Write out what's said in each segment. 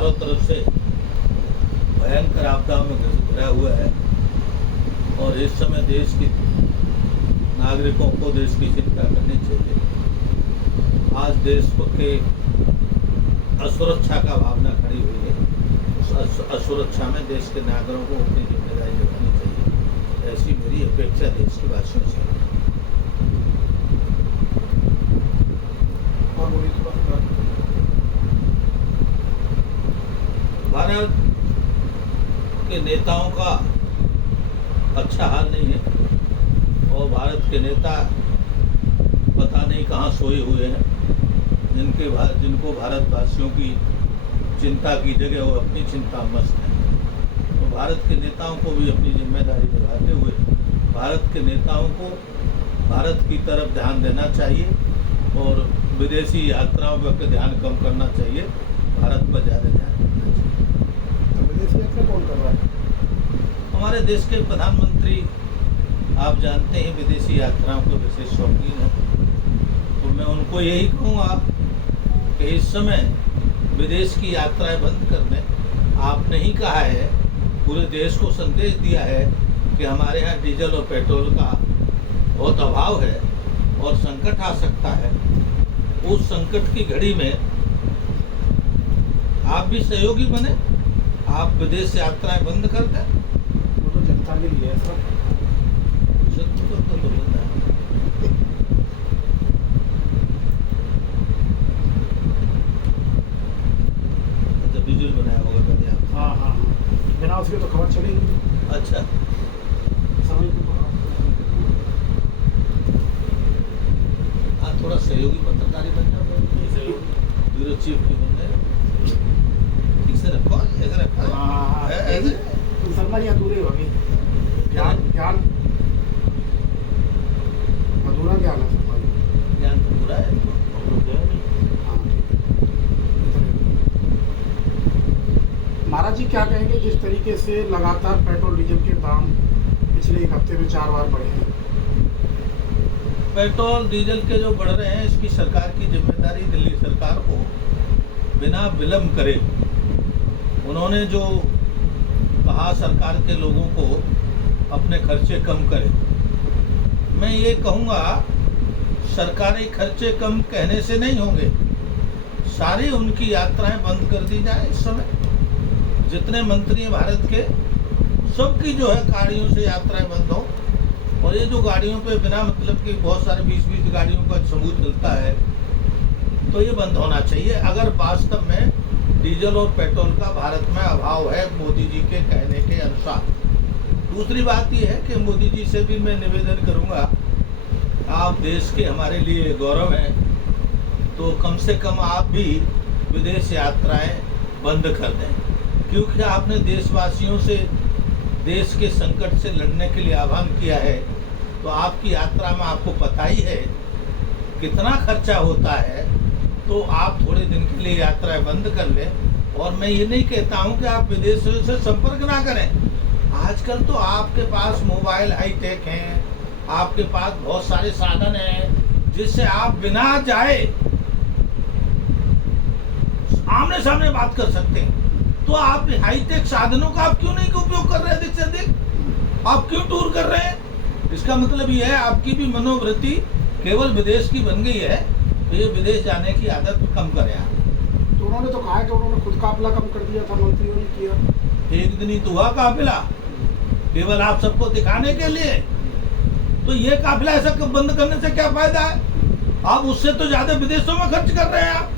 चारों तरफ से भयंकर आपदाओं में घिरा हुआ है और इस समय देश की नागरिकों को देश की चिंता करनी चाहिए। आज देश के असुरक्षा का भावना खड़ी हुई है। उस असुरक्षा में देश के नागरिकों को अपनी जिम्मेदारी निभानी चाहिए, ऐसी मेरी अपेक्षा देश के वासियों से। भारत के नेताओं का अच्छा हाल नहीं है और भारत के नेता पता नहीं कहाँ सोए हुए हैं, जिनको भारतवासियों की चिंता की जगह वो अपनी चिंता मस्त है। तो भारत के नेताओं को भी अपनी जिम्मेदारी निभाते हुए भारत के नेताओं को भारत की तरफ ध्यान देना चाहिए और विदेशी यात्राओं पर ध्यान कम करना चाहिए, भारत पर ज़्यादा ध्यान देना चाहिए। तो विदेश यात्रा कौन कर रहा है? हमारे देश के प्रधानमंत्री, आप जानते हैं, विदेशी यात्राओं के विशेष शौकीन हैं। तो मैं उनको यही कहूँगा कि इस समय विदेश की यात्राएं बंद कर दें। आपने ही कहा है, पूरे देश को संदेश दिया है कि हमारे यहाँ डीजल और पेट्रोल का बहुत अभाव है और संकट आ सकता है। उस संकट की घड़ी में आप भी सहयोगी बने, आप विदेश यात्राएं बंद कर दें। वो तो जनता के लिए है सर। तो बंद है। अच्छा, विजुअल बनाया होगा कभी आप? हाँ, बिना उसके तो खबर चलेगी। अच्छा, समय को हाँ, थोड़ा सहयोगी पत्रकारी बन जाओ, ब्यूरो चीफ की बन जाए। ठीक से रखो, ऐसे रखो। हाँ, ऐसे शर्मा जी अधूरे हो गए। ज्ञान अधूरा ज्ञान है शर्मा जी। ज्ञान तो पूरा है। हाँ, महाराज जी क्या कहेंगे, जिस तरीके से लगातार पेट्रोल डीजल के दाम पिछले एक हफ्ते में 4 बार बढ़े हैं? पेट्रोल डीजल के जो बढ़ रहे हैं, इसकी सरकार की जिम्मेदारी दिल्ली सरकार को बिना विलंब करे, उन्होंने जो कहा सरकार के लोगों को अपने खर्चे कम करें। मैं ये कहूँगा, सरकारी खर्चे कम कहने से नहीं होंगे, सारी उनकी यात्राएं बंद कर दी जाए। इस समय जितने मंत्री हैं भारत के, सबकी जो है गाड़ियों से यात्राएं बंद हो। और ये जो गाड़ियों पे बिना मतलब कि बहुत सारे 20-20 गाड़ियों का समूह चलता है, तो ये बंद होना चाहिए अगर वास्तव में डीजल और पेट्रोल का भारत में अभाव है, मोदी जी के कहने के अनुसार। दूसरी बात ये है कि मोदी जी से भी मैं निवेदन करूंगा, आप देश के हमारे लिए गौरव हैं, तो कम से कम आप भी विदेश यात्राएं बंद कर दें, क्योंकि आपने देशवासियों से देश के संकट से लड़ने के लिए आह्वान किया है। तो आपकी यात्रा में आपको पता ही है कितना खर्चा होता है, तो आप थोड़े दिन के लिए यात्राएं बंद कर लें। और मैं ये नहीं कहता हूं कि आप विदेशियों से संपर्क ना करें। आजकल तो आपके पास मोबाइल हाईटेक हैं, आपके पास बहुत सारे साधन हैं जिससे आप बिना जाए आमने सामने बात कर सकते हैं। तो आप हाईटेक साधनों का आप क्यों नहीं उपयोग कर रहे हैं? अधिक से अधिक आप क्यों टूर कर रहे हैं? इसका मतलब ये है आपकी भी मनोवृत्ति केवल विदेश की बन गई है, तो ये विदेश जाने की आदत कम करें आप। तो उन्होंने तो कहा है कि उन्होंने खुद काफिला कम कर दिया था, मंत्रियों ने किया। एक दिन ही तो हुआ काफिला, केवल आप सबको दिखाने के लिए। तो ये काफिला ऐसा बंद करने से क्या फायदा है? आप उससे तो ज्यादा विदेशों में खर्च कर रहे हैं। आप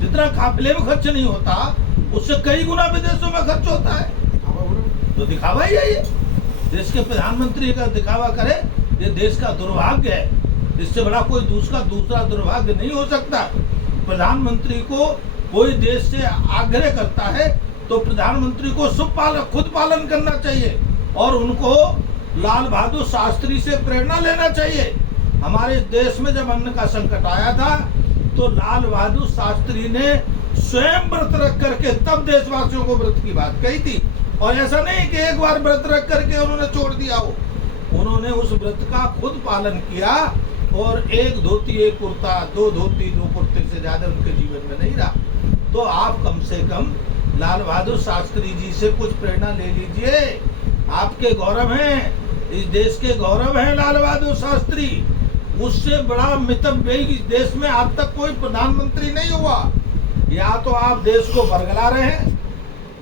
जितना काफिले में खर्च नहीं होता, उससे कई गुना विदेशों में खर्च होता है। तो दिखावा ही है ये। देश के प्रधानमंत्री का दिखावा करे, ये देश का दुर्भाग्य है। इससे बड़ा कोई दूसरा दुर्भाग्य नहीं हो सकता। प्रधानमंत्री को कोई देश से आग्रह करता है तो प्रधानमंत्री को खुद पालन करना चाहिए और उनको लाल बहादुर शास्त्री से प्रेरणा लेना चाहिए। हमारे देश में जब अन्न का संकट आया था तो लाल बहादुर शास्त्री ने स्वयं व्रत रख करके तब देशवासियों को व्रत की बात कही थी। और ऐसा नहीं कि एक बार व्रत रख करके उन्होंने छोड़ दिया हो, उन्होंने उस व्रत का खुद पालन किया। और एक धोती एक कुर्ता, 2 धोती 2 कुर्ते से ज्यादा उनके जीवन में नहीं रहा। तो आप कम से कम लाल बहादुर शास्त्री जी से कुछ प्रेरणा ले लीजिए। आपके गौरव हैं, इस देश के गौरव हैं लाल बहादुर शास्त्री। उससे बड़ा मितव्ययी इस देश में आज तक कोई प्रधानमंत्री नहीं हुआ। या तो आप देश को बरगला रहे हैं,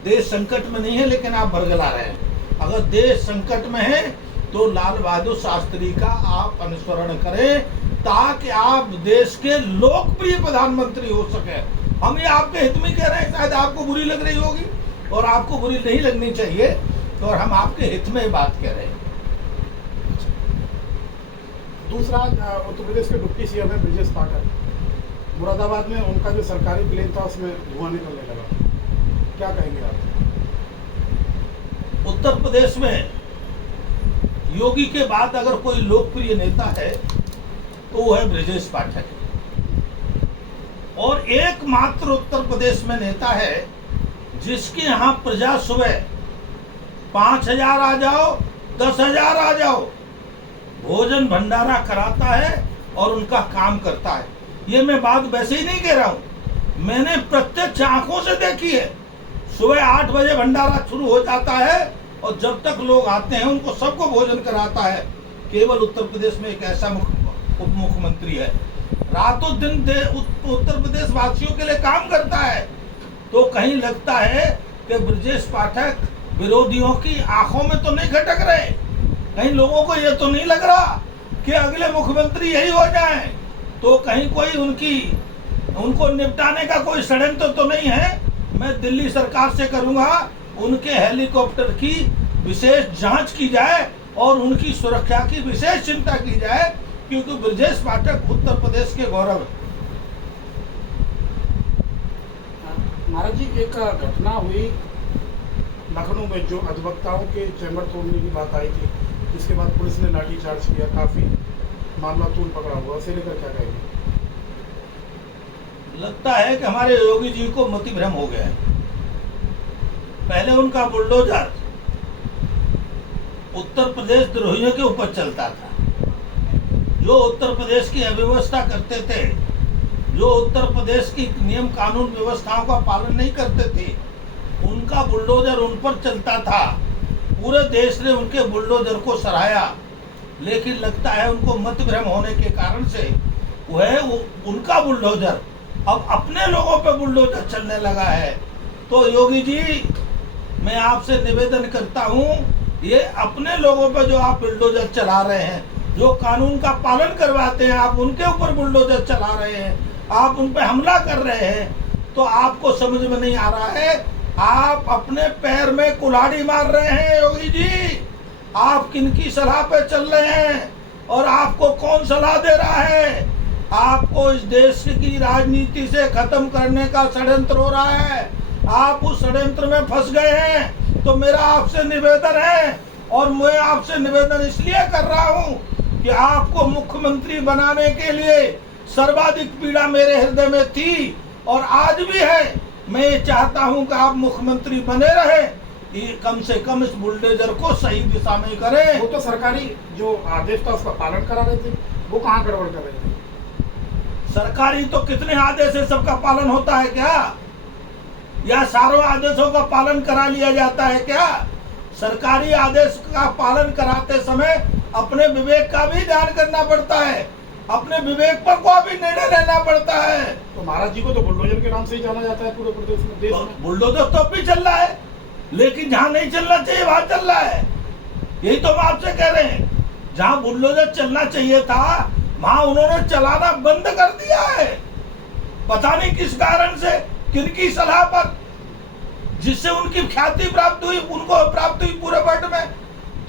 देश संकट में नहीं है लेकिन आप बरगला रहे हैं। अगर देश संकट में है तो लाल बहादुर शास्त्री का आप अनुसरण करें ताकि आप देश के लोकप्रिय प्रधानमंत्री हो सके। हम ये आपके हित में कह रहे हैं, शायद आपको बुरी लग रही होगी और आपको बुरी नहीं लगनी चाहिए, और हम आपके हित में बात कह रहे हैं। दूसरा, उत्तर प्रदेश के डिप्टी सीएम है ब्रजेश पाठक। मुरादाबाद में उनका जो सरकारी प्लेन था उसमें धुआं निकलने लगा, क्या कहेंगे आप? उत्तर प्रदेश में योगी के बाद अगर कोई लोकप्रिय नेता है तो वो है ब्रजेश पाठक, और एकमात्र उत्तर प्रदेश में नेता है जिसके यहाँ प्रजा सुबह 5,000 आ जाओ 10,000 आ जाओ भोजन भंडारा कराता है और उनका काम करता है। ये मैं बात वैसे ही नहीं कह रहा हूँ, मैंने प्रत्यक्ष आंखों से देखी है। सुबह 8 बजे भंडारा शुरू हो जाता है और जब तक लोग आते हैं उनको सबको भोजन कराता है। केवल उत्तर प्रदेश में एक ऐसा उप मुख्यमंत्री है, रातों दिन उत्तर प्रदेश वासियों के लिए काम करता है। तो कहीं लगता है कि ब्रजेश पाठक विरोधियों की आंखों में तो नहीं खटक रहे, कहीं लोगों को ये तो नहीं लग रहा कि अगले मुख्यमंत्री यही हो जाए, तो कहीं कोई उनको निपटाने का कोई षड्यंत्र तो नहीं है। मैं दिल्ली सरकार से करूंगा उनके हेलीकॉप्टर की विशेष जांच की जाए और उनकी सुरक्षा की विशेष चिंता की जाए, क्योंकि ब्रजेश पाठक उत्तर प्रदेश के गौरव है। महाराज जी, एक घटना हुई लखनऊ में जो अधिवक्ताओं के चैम्बर तोड़ने की बात आई थी, जिसके बाद पुलिस ने लाठीचार्ज किया, काफी मामला तूल पकड़ा हुआ, उसे लेकर क्या कहेंगे? लगता है कि हमारे योगी जी को मति भ्रम हो गया है। पहले उनका बुलडोजर उत्तर प्रदेश द्रोहियों के ऊपर चलता था, जो उत्तर प्रदेश की अव्यवस्था करते थे, जो उत्तर प्रदेश की नियम कानून व्यवस्थाओं का पालन नहीं करते थे, उनका बुलडोजर उन पर चलता था। पूरे देश ने उनके बुलडोजर को सराहा, लेकिन लगता है उनको मत भ्रम होने के कारण से उनका बुलडोजर अब अपने लोगों पे बुलडोजर चलने लगा है। तो योगी जी, मैं आपसे निवेदन करता हूँ, ये अपने लोगों पे जो आप बुलडोजर चला रहे हैं, जो कानून का पालन करवाते हैं, आप उनके ऊपर बुलडोजर चला रहे हैं, आप उन पे हमला कर रहे हैं, तो आपको समझ में नहीं आ रहा है, आप अपने पैर में कुल्हाड़ी मार रहे हैं। योगी जी, आप किनकी सलाह पे चल रहे हैं और आपको कौन सलाह दे रहा है? आपको इस देश की राजनीति से खत्म करने का षड्यंत्र हो रहा है, आप उस षड्यंत्र में फंस गए हैं। तो मेरा आपसे निवेदन है, और मैं आपसे निवेदन इसलिए कर रहा हूँ कि आपको मुख्यमंत्री बनाने के लिए सर्वाधिक पीड़ा मेरे हृदय में थी और आज भी है। मैं ये चाहता हूँ कि आप मुख्यमंत्री बने रहे, कम से कम इस बुलडोजर को सही दिशा में करें। वो तो सरकारी जो आदेश था उसका पालन करा रहे थे, वो कहाँ गड़बड़ कर रहे थे? सरकारी तो कितने आदेश है, सबका पालन होता है क्या? या सारों आदेशों का पालन करा लिया जाता है क्या? सरकारी आदेश का पालन कराते समय अपने विवेक का भी ध्यान करना पड़ता है, अपने विवेक पर को भी निर्णय लेना पड़ता है। तो महाराज जी को तो बुलडोजर के नाम से ही जाना जाता है पूरे प्रदेश में, देश में। बुलडोजर तो अब भी चल रहा है, लेकिन जहाँ नहीं चलना चाहिए वहां चल रहा है। यही तो हम आपसे कह रहे हैं, जहाँ बुलडोजर चलना चाहिए था वहां उन्होंने चलाना बंद कर दिया है। पता नहीं किस कारण से, किनकी सलाह पर, जिससे उनकी ख्याति प्राप्त हुई, उनको प्राप्त हुई पूरे वर्ल्ड में।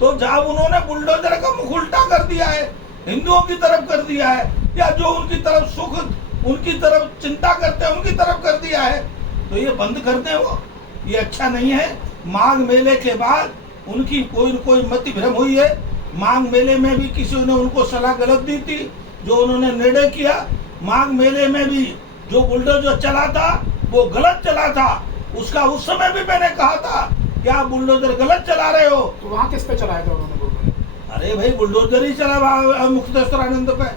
तो जहाँ उन्होंने बुलडोजर का मुख उल्टा कर दिया है, हिंदुओं की तरफ कर दिया है, या जो उनकी तरफ सुख, उनकी तरफ चिंता करते हैं उनकी तरफ कर दिया है, तो ये बंद कर दें वो, ये अच्छा नहीं है। माघ मेले के बाद उनकी कोई न कोई मति भ्रम हुई है। माघ मेले में भी किसी ने उनको सलाह गलत दी थी, जो उन्होंने निर्णय किया। माघ मेले में भी जो बुलडोजर चला था वो गलत चला था, उसका उस समय भी मैंने कहा था कि आप बुलडोजर गलत चला रहे हो। तो वहाँ किस पे चलाया था उन्होंने बुलडोजर? अरे भाई, बुलडोजर ही चला मुक्तेश्वर आनंद पे,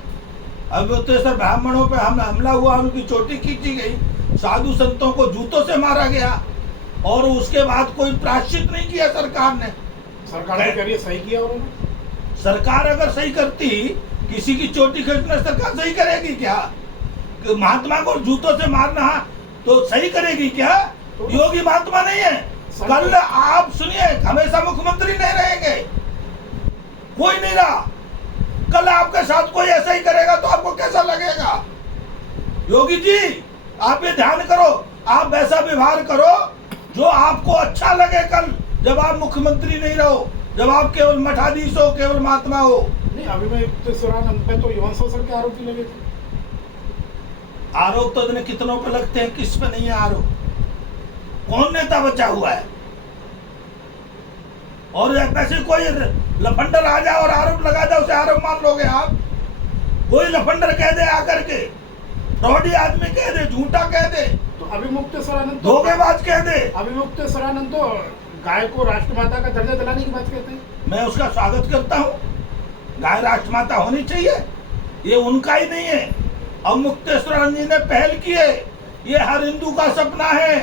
अब मुक्तेश्वर ब्राह्मणों पे हमला हुआ, उनकी चोटी खींची गई, साधु संतों को जूतों से मारा गया और उसके बाद कोई प्रायश्चित नहीं किया सरकार ने। सरकार तो कह रही है सही किया उन्होंने। सरकार अगर सही करती, किसी की चोटी खींचना सरकार सही करेगी क्या? कि महात्मा को जूतों से मारना तो सही करेगी क्या? योगी महात्मा नहीं है। कल आप सुनिए, हमेशा मुख्यमंत्री नहीं रहेंगे, कोई नहीं रहा, कल आपके साथ कोई ऐसा ही करेगा तो आपको कैसा लगेगा? योगी जी आप ये ध्यान करो, आप वैसा व्यवहार करो जो आपको अच्छा लगे कल जब आप मुख्यमंत्री नहीं रहो, जब आप केवल मठाधीश हो, केवल महात्मा हो। नहीं, अभी मैं पे तो यौन शोषण के आरोपी लगे थे। आरोप तो इतने कितनों पे लगते हैं, किस पे नहीं है आरोप? कौन नेता बचा हुआ है? और वैसे कोई लफंडर आ जाए और आरोप लगा जाए, उसे आरोप मान लोगे आप? कोई लफंडर कह दे आकर के, फ्रॉडी आदमी कह दे, झूठा कह दे, तो अभिमुक्तेश्वरानंद धोखेबाज कह दे, अभिमुक्तेश्वरानंद तो गाय को राष्ट्रमाता का दर्जा दिलाने की बात कहते हैं। मैं उसका स्वागत करता हूँ। गाय राष्ट्रमाता होनी चाहिए, ये उनका ही नहीं है। अब मुक्तेश्वरानंद जी ने पहल की है, ये हर हिंदू का सपना है।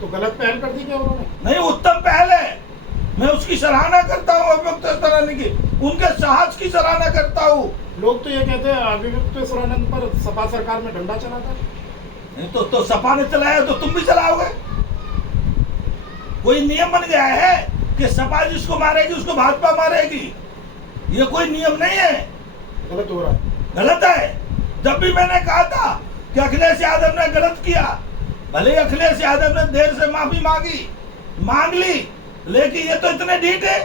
तो गलत पहल कर दी क्या उन्होंने? नहीं, उत्तम पहल है, मैं उसकी सराहना करता हूँ। अभिमुक्तेश्वरानंद की, उनके साहस की सराहना करता हूँ। लोग तो ये कहते हैं अभिमुक्तेश्वरानंद पर सपा सरकार में डंडा चला था। नहीं तो सपा ने चलाया तो तुम भी चलाओगे? कोई नियम बन गया है कि सपा जिसको मारेगी उसको भाजपा मारेगी, ये कोई नियम नहीं है। गलत हो रहा है, गलत है। जब भी मैंने कहा था कि अखिलेश यादव ने गलत किया, भले ही अखिलेश यादव ने देर से माफी मांग ली, लेकिन ये तो इतने ढीठ है,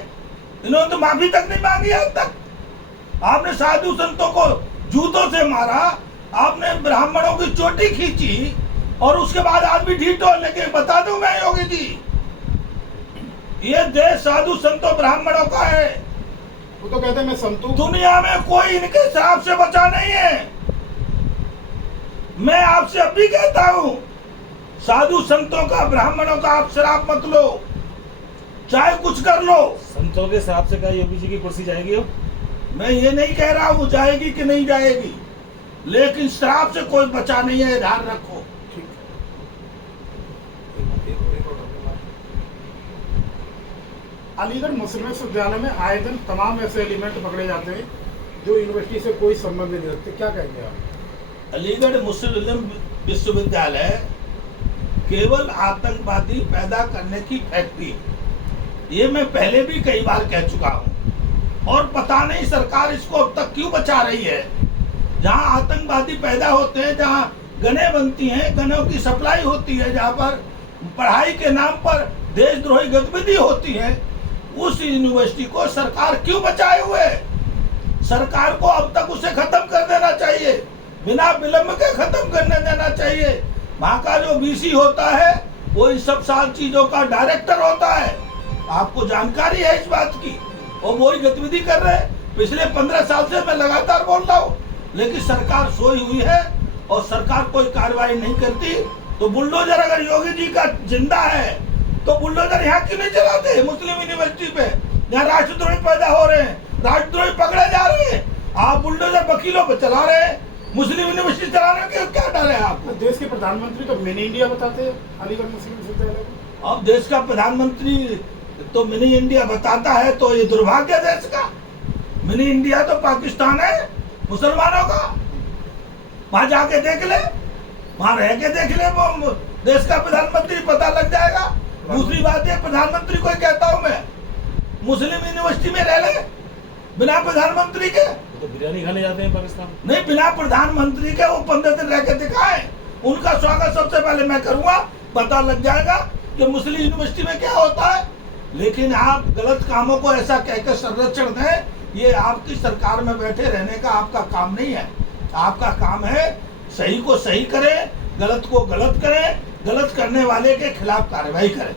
इन्होंने तो माफी तक नहीं मांगी आज तक। आपने साधु संतों को जूतों से मारा, आपने ब्राह्मणों की चोटी खींची, और उसके बाद आज भी ढीठ हो। लेकिन बता दूं मैं योगी जी, ये देश साधु संतों ब्राह्मणों का है। वो तो कहते हैं मैं संतू। दुनिया में कोई इनके श्राप से बचा नहीं है। मैं आपसे अब भी कहता हूं, साधु संतों का, ब्राह्मणों का आप श्राप मत लो, चाहे कुछ कर लो। संतों के श्राप से क्या योगी जी की कुर्सी जाएगी हो? मैं ये नहीं कह रहा हूं जाएगी कि नहीं जाएगी, लेकिन श्राप से कोई बचा नहीं है, ध्यान रखो। ठीक अलीगढ़ मुस्लिम विश्वविद्यालय में आए दिन तमाम ऐसे एलिमेंट पकड़े जाते हैं जो यूनिवर्सिटी से कोई संबंध नहीं रखते, क्या कहेंगे आप? अलीगढ़ मुस्लिम विश्वविद्यालय केवल आतंकवादी पैदा करने की फैक्ट्री है। ये मैं पहले भी कई बार कह चुका हूँ, और पता नहीं सरकार इसको अब तक क्यों बचा रही है। जहाँ आतंकवादी पैदा होते हैं, जहाँ गने बनती हैं, गनों की सप्लाई होती है, जहाँ पर पढ़ाई के नाम पर देशद्रोही गतिविधि होती है, उस यूनिवर्सिटी को सरकार क्यों बचाए हुए है? सरकार को अब तक उसे खत्म कर देना चाहिए, बिना विलंब के खत्म करने देना चाहिए। वहाँ का जो वीसी होता है वो इन सब साल चीजों का डायरेक्टर होता है, आपको जानकारी है इस बात की, और वही गतिविधि कर रहे हैं। पिछले 15 साल से मैं लगातार बोल रहा हूँ, लेकिन सरकार सोई हुई है और सरकार कोई कार्रवाई नहीं करती। तो बुलडोजर अगर योगी जी का जिंदा है तो बुलडोजर यहाँ क्यों नहीं चलाते मुस्लिम यूनिवर्सिटी पे, जहाँ राष्ट्रद्रोही पैदा हो रहे हैं, राष्ट्रद्रोही पकड़े जा रहे हैं? आप बुलडोजर वकीलों पे चला रहे हैं, मुस्लिम यूनिवर्सिटी चलाने के क्या डर है आपको? देश के प्रधानमंत्री तो मिनी इंडिया बताते हैं अलीगढ़ मुस्लिम विश्वविद्यालय को। अब देश का प्रधानमंत्री तो मिनी इंडिया बताता है तो ये दुर्भाग्य देश का। मिनी इंडिया तो पाकिस्तान है मुसलमानों का, वहां जाके देख ले, वहां रह के देख ले, वो देश का प्रधानमंत्री पता लग जाएगा। दूसरी बात है, प्रधानमंत्री को कहता हूं मैं, मुस्लिम यूनिवर्सिटी में रह ले बिना प्रधानमंत्री के। तो बिरयानी खाने जाते हैं पाकिस्तान? नहीं, बिना प्रधानमंत्री के वो 15 दिन रह के दिखाए, उनका स्वागत सबसे पहले मैं करूंगा, पता लग जाएगा कि मुस्लिम यूनिवर्सिटी में क्या होता है। लेकिन आप गलत कामों को ऐसा कहकर संरक्षण दें, ये आपकी सरकार में बैठे रहने का आपका काम नहीं है। आपका काम है सही को सही करें, गलत को गलत करें, गलत करने वाले के खिलाफ कार्रवाई करें।